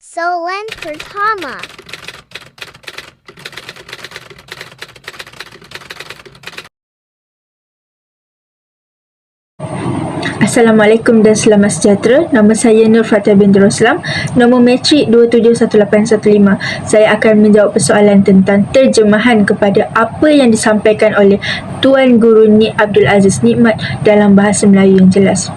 Soalan pertama. Assalamualaikum dan selamat sejahtera. Nama saya Nur Fatah binti Roslam. Nombor metrik 271815. Saya akan menjawab persoalan tentang terjemahan kepada apa yang disampaikan oleh Tuan Guru Nik Abdul Aziz Nikmat dalam bahasa Melayu yang jelas.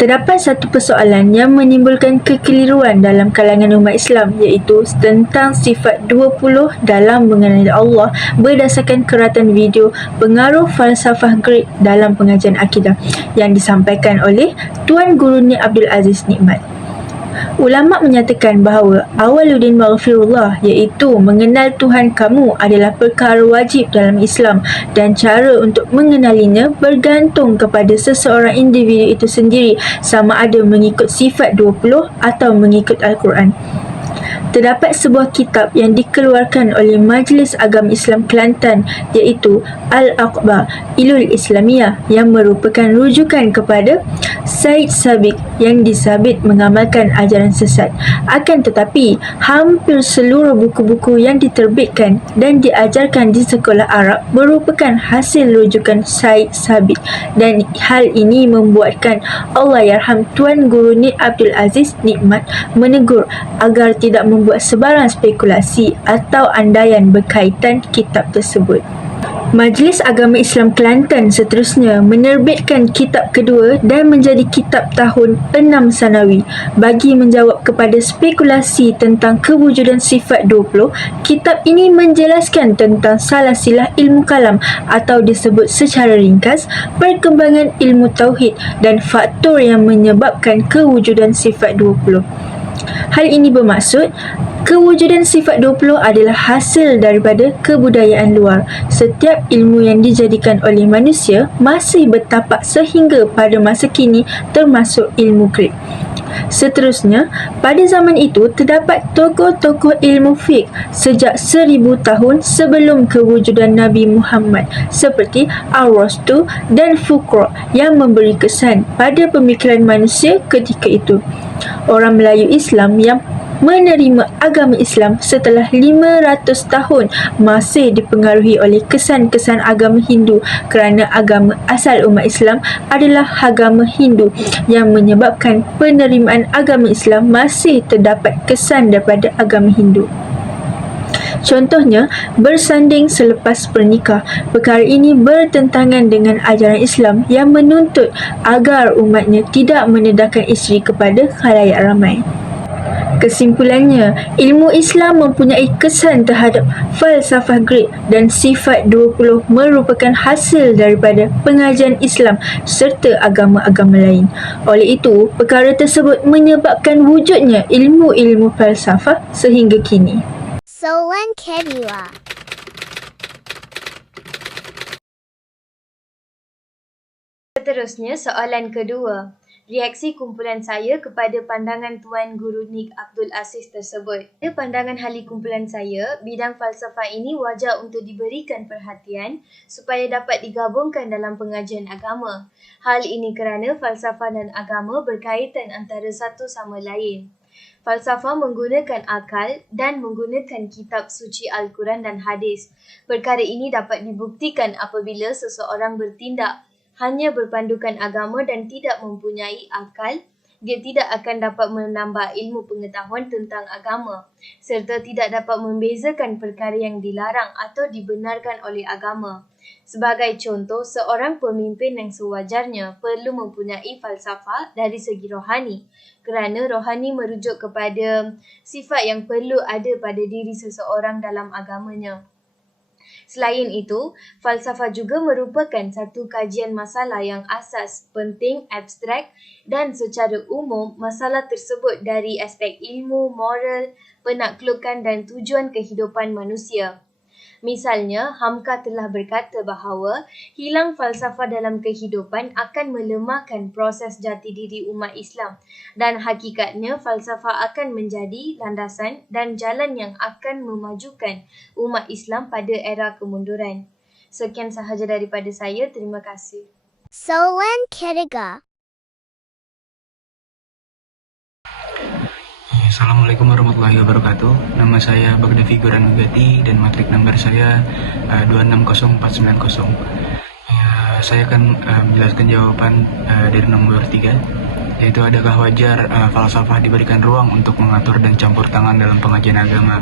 Terdapat satu persoalan yang menimbulkan kekeliruan dalam kalangan umat Islam, iaitu tentang sifat 20 dalam mengenali Allah berdasarkan keratan video pengaruh falsafah Grik dalam pengajian akidah yang disampaikan oleh Tuan Guru Nik Abdul Aziz Nikmat. Ulama menyatakan bahawa awaluddin maghfirullah, iaitu mengenal Tuhan kamu, adalah perkara wajib dalam Islam dan cara untuk mengenalinya bergantung kepada seseorang individu itu sendiri, sama ada mengikut sifat 20 atau mengikut Al-Quran. Terdapat sebuah kitab yang dikeluarkan oleh Majlis Agama Islam Kelantan, iaitu Al-Aqba Ilul Islamiyah, yang merupakan rujukan kepada Said Sabiq yang disabit mengamalkan ajaran sesat. Akan tetapi, hampir seluruh buku-buku yang diterbitkan dan diajarkan di sekolah Arab merupakan hasil rujukan Said Sabiq, dan hal ini membuatkan Allahyarham Tuan Guru Nik Abdul Aziz Nikmat menegur agar tidak membuat sebarang spekulasi atau andaian berkaitan kitab tersebut. Majlis Agama Islam Kelantan seterusnya menerbitkan kitab kedua dan menjadi kitab tahun 6 Sanawi. Bagi menjawab kepada spekulasi tentang kewujudan sifat 20, kitab ini menjelaskan tentang salasilah ilmu kalam atau disebut secara ringkas perkembangan ilmu tauhid dan faktor yang menyebabkan kewujudan sifat 20. Hal ini bermaksud kewujudan sifat 20 adalah hasil daripada kebudayaan luar. Setiap ilmu yang dijadikan oleh manusia masih bertapak sehingga pada masa kini, termasuk ilmu Grik. Seterusnya, pada zaman itu terdapat tokoh-tokoh ilmu fiqh sejak 1000 tahun sebelum kewujudan Nabi Muhammad seperti Arastu dan Fuqra yang memberi kesan pada pemikiran manusia ketika itu. Orang Melayu Islam yang menerima agama Islam setelah 500 tahun masih dipengaruhi oleh kesan-kesan agama Hindu kerana agama asal umat Islam adalah agama Hindu, yang menyebabkan penerimaan agama Islam masih terdapat kesan daripada agama Hindu. Contohnya, bersanding selepas pernikah. Perkara ini bertentangan dengan ajaran Islam yang menuntut agar umatnya tidak mendedahkan isteri kepada khalayak ramai. Kesimpulannya, ilmu Islam mempunyai kesan terhadap falsafah Grik dan sifat 20 merupakan hasil daripada pengajian Islam serta agama-agama lain. Oleh itu, perkara tersebut menyebabkan wujudnya ilmu-ilmu falsafah sehingga kini. Soalan kedua. Seterusnya, soalan kedua. Reaksi kumpulan saya kepada pandangan Tuan Guru Nik Abdul Aziz tersebut. Pada pandangan ahli kumpulan saya, bidang falsafah ini wajar untuk diberikan perhatian supaya dapat digabungkan dalam pengajian agama. Hal ini kerana falsafah dan agama berkaitan antara satu sama lain. Falsafah menggunakan akal dan menggunakan kitab suci Al-Quran dan hadis. Perkara ini dapat dibuktikan apabila seseorang bertindak hanya berpandukan agama dan tidak mempunyai akal. Dia tidak akan dapat menambah ilmu pengetahuan tentang agama serta tidak dapat membezakan perkara yang dilarang atau dibenarkan oleh agama. Sebagai contoh, seorang pemimpin yang sewajarnya perlu mempunyai falsafah dari segi rohani, kerana rohani merujuk kepada sifat yang perlu ada pada diri seseorang dalam agamanya. Selain itu, falsafah juga merupakan satu kajian masalah yang asas, penting, abstrak dan secara umum masalah tersebut dari aspek ilmu, moral, penaklukan dan tujuan kehidupan manusia. Misalnya, Hamka telah berkata bahawa hilang falsafah dalam kehidupan akan melemahkan proses jati diri umat Islam dan hakikatnya falsafah akan menjadi landasan dan jalan yang akan memajukan umat Islam pada era kemunduran. Sekian sahaja daripada saya. Terima kasih. Soalan ketiga. Assalamualaikum warahmatullahi wabarakatuh. Nama saya Bagda Figuran Nugati dan matrik number saya 260490. Saya akan menjelaskan jawaban dari nomor 3, yaitu adakah wajar falsafah diberikan ruang untuk mengatur dan campur tangan dalam pengajian agama.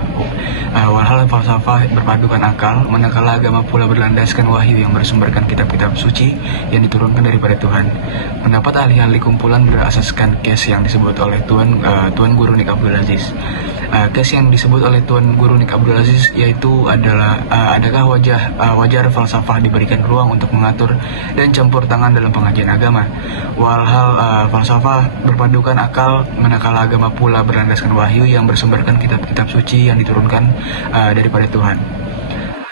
Walhal falsafah berpadukan akal, manakala agama pula berlandaskan wahyu yang bersumberkan kitab-kitab suci yang diturunkan daripada Tuhan. Pendapat ahli-ahli kumpulan berasaskan case yang disebut oleh Tuan Guru Nik Abdul Aziz. Case yang disebut oleh Tuan Guru Nik Abdul Aziz yaitu adalah adakah wajar falsafah diberikan ruang untuk mengatur dan campur tangan dalam pengajian agama. Walhal falsafah berpadukan akal, manakala agama pula berlandaskan wahyu yang bersumberkan kitab-kitab suci yang diturunkan daripada Tuhan.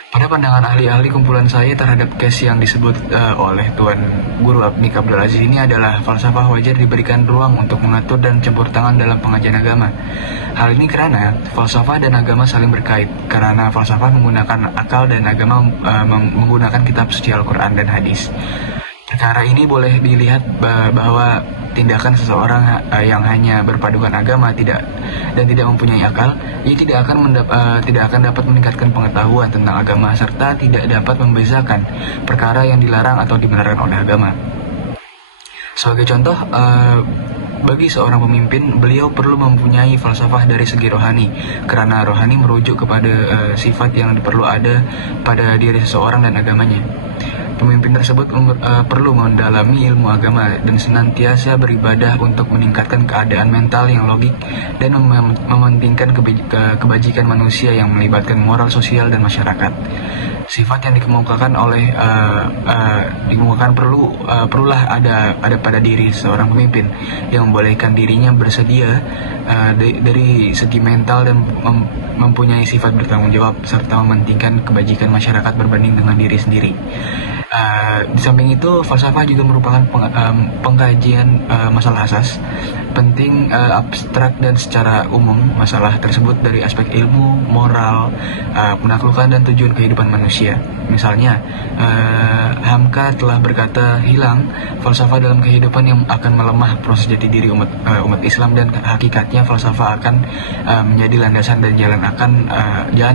Pada pandangan ahli-ahli kumpulan saya terhadap case yang disebut oleh Tuan Guru Nik Abdul Aziz ini adalah falsafah wajar diberikan ruang untuk mengatur dan campur tangan dalam pengajian agama. Hal ini karena falsafah dan agama saling berkait, karena falsafah menggunakan akal dan agama menggunakan kitab suci Al-Quran dan hadis. Perkara ini boleh dilihat bahwa tindakan seseorang yang hanya berpadukan agama dan tidak mempunyai akal, ia tidak akan dapat meningkatkan pengetahuan tentang agama serta tidak dapat membezakan perkara yang dilarang atau dibenarkan oleh agama. Sebagai contoh, bagi seorang pemimpin, beliau perlu mempunyai falsafah dari segi rohani, karena rohani merujuk kepada sifat yang perlu ada pada diri seseorang dan agamanya. Pemimpin tersebut perlu mendalami ilmu agama dan senantiasa beribadah untuk meningkatkan keadaan mental yang logik dan mementingkan kebajikan manusia yang melibatkan moral sosial dan masyarakat. Sifat yang dikemukakan perlulah ada pada diri seorang pemimpin yang membolehkan dirinya bersedia dari segi mental dan mempunyai sifat bertanggung jawab serta mementingkan kebajikan masyarakat berbanding dengan diri sendiri. Di samping itu, falsafah juga merupakan pengkajian masalah asas penting, abstrak dan secara umum masalah tersebut dari aspek ilmu, moral, penaklukan dan tujuan kehidupan manusia. Misalnya, Hamka telah berkata, hilang falsafah dalam kehidupan yang akan melemah proses jati diri umat Islam, dan hakikatnya falsafah akan menjadi landasan dan jalan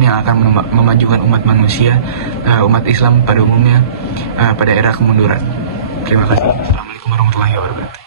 yang akan memajukan umat manusia, umat Islam pada umumnya pada era kemunduran. Terima kasih. Assalamualaikum warahmatullahi wabarakatuh.